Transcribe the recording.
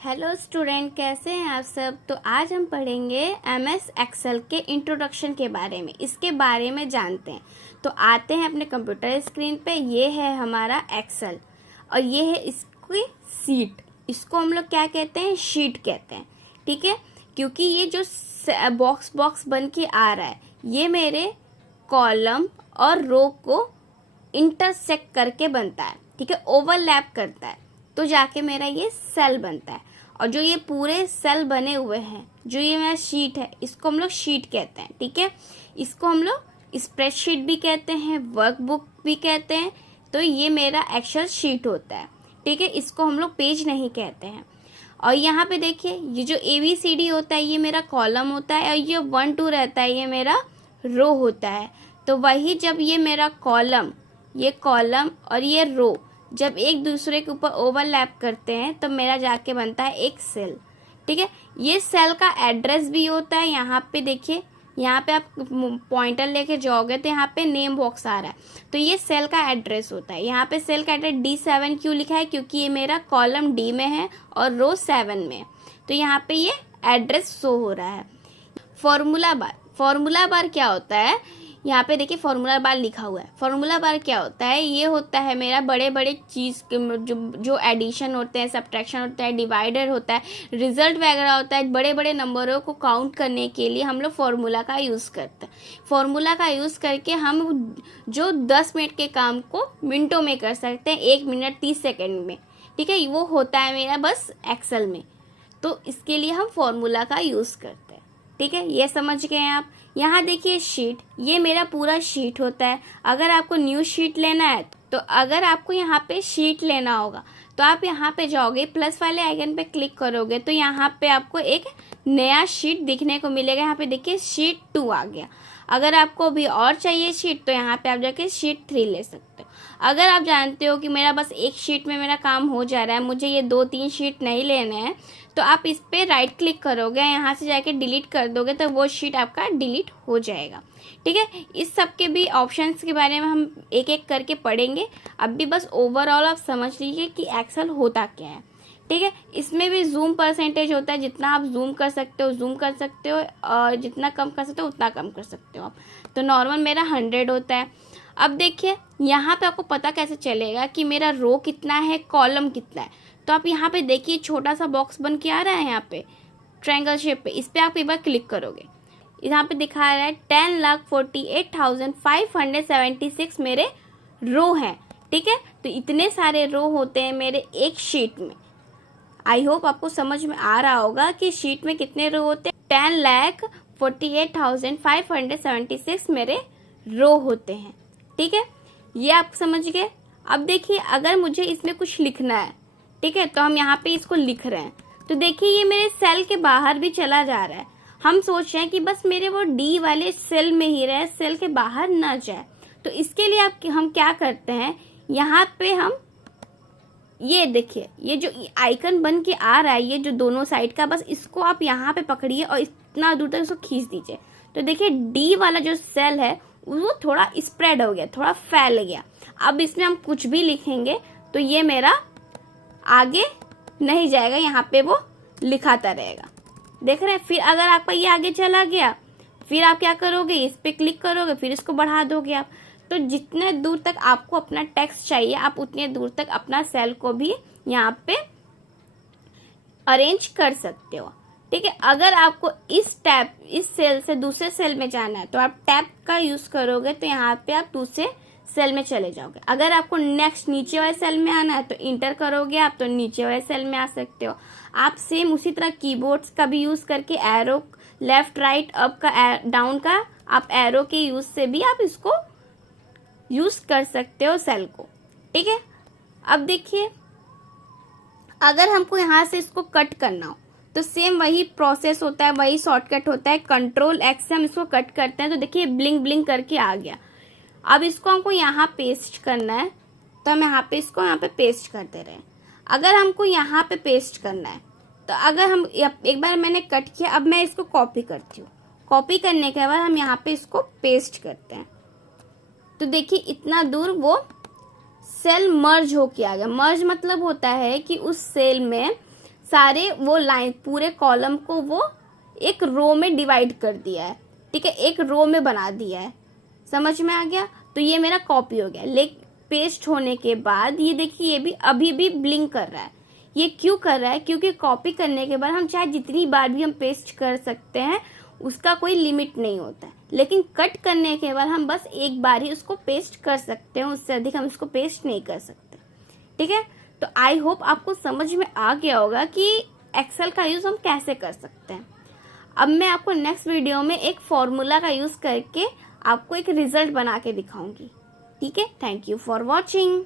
Hello student, कैसे हैं आप सब। तो आज हम पढ़ेंगे एमएस एक्सेल के इंट्रोडक्शन के बारे में, इसके बारे में जानते हैं। तो आते हैं अपने कंप्यूटर स्क्रीन पे। ये है हमारा एक्सेल और ये है इसकी सीट। इसको हम लोग क्या कहते हैं, शीट कहते हैं। ठीक है, क्योंकि ये जो बॉक्स बन के आ रहा है ये मेरे कॉलम और रो को इंटरसेक्ट करके बनता है। ठीक है, ओवरलैप करता है तो जाके मेरा ये सेल बनता है। और जो ये पूरे सेल बने हुए हैं, जो ये मेरा शीट है, इसको हम लोग शीट कहते हैं। ठीक है, इसको हम लोग स्प्रेडशीट भी कहते हैं, वर्कबुक भी कहते हैं। तो ये मेरा एक्सेल शीट होता है। ठीक है, इसको हम लोग पेज नहीं कहते हैं। और यहाँ पे देखिए, ये जो ABCD होता है ये मेरा कॉलम होता है और ये 1 2 रहता है ये मेरा रो होता है। तो वही जब ये मेरा कॉलम और ये रो जब एक दूसरे के ऊपर ओवरलैप करते हैं तो मेरा जाके बनता है एक सेल। ठीक है, ये सेल का एड्रेस भी होता है। यहाँ पे देखिए, यहाँ पे आप पॉइंटर लेके जाओगे तो यहाँ पे नेम बॉक्स आ रहा है, तो ये सेल का एड्रेस होता है। यहाँ पे सेल का एड्रेस D7 क्यों लिखा है, क्योंकि ये मेरा कॉलम D में है और रो 7 में है, तो यहाँ पे ये एड्रेस शो हो रहा है। फॉर्मूला बार क्या होता है, यहाँ पे देखिए फॉर्मूला बार लिखा हुआ है। फॉर्मूला बार क्या होता है, ये होता है मेरा बड़े बड़े चीज़ जो एडिशन होते हैं, सब्ट्रैक्शन होता है, डिवाइडर होता है, रिजल्ट वगैरह होता है। बड़े बड़े नंबरों को काउंट करने के लिए हम लोग फॉर्मूला का यूज़ करते हैं। फॉर्मूला का यूज़ करके हम जो 10 मिनट के काम को मिनटों में कर सकते हैं, 1 मिनट 30 सेकेंड में। ठीक है, वो होता है मेरा बस एक्सेल में, तो इसके लिए हम फॉर्मूला का यूज़ करते हैं। ठीक है, ये समझ गए आप। यहाँ देखिए शीट, ये मेरा पूरा शीट होता है। अगर आपको न्यू शीट लेना है तो अगर आपको यहाँ पे शीट लेना होगा तो आप यहाँ पे जाओगे, प्लस वाले आइकन पे क्लिक करोगे तो यहाँ पे आपको एक नया शीट दिखने को मिलेगा। यहाँ पे देखिए शीट 2 आ गया। अगर आपको भी और चाहिए शीट तो यहाँ पे आप जाके शीट 3 ले सकते हो। अगर आप जानते हो कि मेरा बस एक शीट में मेरा काम हो जा रहा है, मुझे ये 2-3 शीट नहीं लेने हैं, तो आप इस पर राइट क्लिक करोगे, यहाँ से जाके डिलीट कर दोगे तो वो शीट आपका डिलीट हो जाएगा। ठीक है, इस सब के भी ऑप्शंस के बारे में हम एक एक करके पढ़ेंगे। अब भी बस ओवरऑल आप समझ लीजिए कि एक्सेल होता क्या है। ठीक है, इसमें भी जूम परसेंटेज होता है, जितना आप जूम कर सकते हो जूम कर सकते हो, और जितना कम कर सकते हो उतना कम कर सकते हो आप। तो नॉर्मल मेरा 100 होता है। अब देखिए, यहाँ पे आपको पता कैसे चलेगा कि मेरा रो कितना है, कॉलम कितना है। तो आप यहाँ पे देखिए, छोटा सा बॉक्स बन के आ रहा है यहाँ पे ट्रायंगल शेप पे, इस पर आप एक बार क्लिक करोगे, यहाँ पे दिखा रहा है 10,48,576 मेरे रो हैं। ठीक है, तो इतने सारे रो होते हैं मेरे एक शीट में। आई होप आपको समझ में आ रहा होगा कि शीट में कितने रो होते हैं। 10,48,576 मेरे रो होते हैं। ठीक है, ये आप समझ गए। अब देखिए, अगर मुझे इसमें कुछ लिखना है, ठीक है, तो हम यहाँ पे इसको लिख रहे हैं, तो देखिए ये मेरे सेल के बाहर भी चला जा रहा है। हम सोच रहे हैं कि बस मेरे वो D वाले सेल में ही रहे, सेल के बाहर ना जाए। तो इसके लिए हम क्या करते हैं, यहाँ पे हम ये देखिए, ये जो आइकन बन के आ रहा है, ये जो दोनों साइड का, बस इसको आप यहाँ पे पकड़िए और इतना दूर तक इसको खींच दीजिए। तो देखिए D वाला जो सेल है वो थोड़ा स्प्रेड हो गया, थोड़ा फैल गया। अब इसमें हम कुछ भी लिखेंगे तो ये मेरा आगे नहीं जाएगा, यहाँ पे वो लिखाता रहेगा। देख रहे हैं। फिर अगर आपका ये आगे चला गया, फिर आप क्या करोगे, इस पे क्लिक करोगे, फिर इसको बढ़ा दोगे आप। तो जितने दूर तक आपको अपना टेक्स्ट चाहिए, आप उतने दूर तक अपना सेल को भी यहाँ पे अरेंज कर सकते हो। ठीक है, अगर आपको इस सेल से दूसरे सेल में जाना है तो आप टैब का यूज करोगे, तो यहाँ पे आप दूसरे सेल में चले जाओगे। अगर आपको नेक्स्ट नीचे वाले सेल में आना है तो इंटर करोगे आप, तो नीचे वाले सेल में आ सकते हो आप। सेम उसी तरह कीबोर्ड्स का भी यूज करके एरो लेफ्ट राइट अप का डाउन का आप एरो के यूज से भी आप इसको यूज कर सकते हो सेल को। ठीक है, अब देखिए, अगर हमको यहाँ से इसको कट करना हो तो सेम वही प्रोसेस होता है, वही शॉर्टकट होता है। Ctrl+X से हम इसको कट करते हैं, तो देखिए ब्लिंक ब्लिंक करके आ गया। अब इसको हमको यहाँ पेस्ट करना है, तो हम यहाँ पे इसको यहाँ पे पेस्ट करते रहे। अगर हमको यहाँ पे पेस्ट करना है, तो अगर हम एक बार मैंने कट किया, अब मैं इसको कॉपी करती हूँ। कॉपी करने के बाद हम यहाँ पे इसको पेस्ट करते हैं, तो देखिए इतना दूर वो सेल मर्ज होके आ गया। मर्ज मतलब होता है कि उस सेल में सारे वो लाइन पूरे कॉलम को वो एक रो में डिवाइड कर दिया है, ठीक है, एक रो में बना दिया है। समझ में आ गया? तो ये मेरा कॉपी हो गया। लेकिन पेस्ट होने के बाद ये देखिए ये भी अभी भी ब्लिंक कर रहा है। ये क्यों कर रहा है? क्योंकि कॉपी करने के बाद हम चाहे जितनी बार भी हम पेस्ट कर सकते हैं, उसका कोई लिमिट नहीं होता है। लेकिन कट करने के बाद हम बस एक बार ही उसको पेस्ट कर सकते हैं, उससे अधिक हम इसको पेस्ट नहीं कर सकते, ठीक है। तो आई होप आपको समझ में आ गया होगा कि एक्सेल का यूज़ हम कैसे कर सकते हैं। अब मैं आपको नेक्स्ट वीडियो में एक फॉर्मूला का यूज़ करके आपको एक रिजल्ट बना के दिखाऊंगी, ठीक है। Thank you for watching.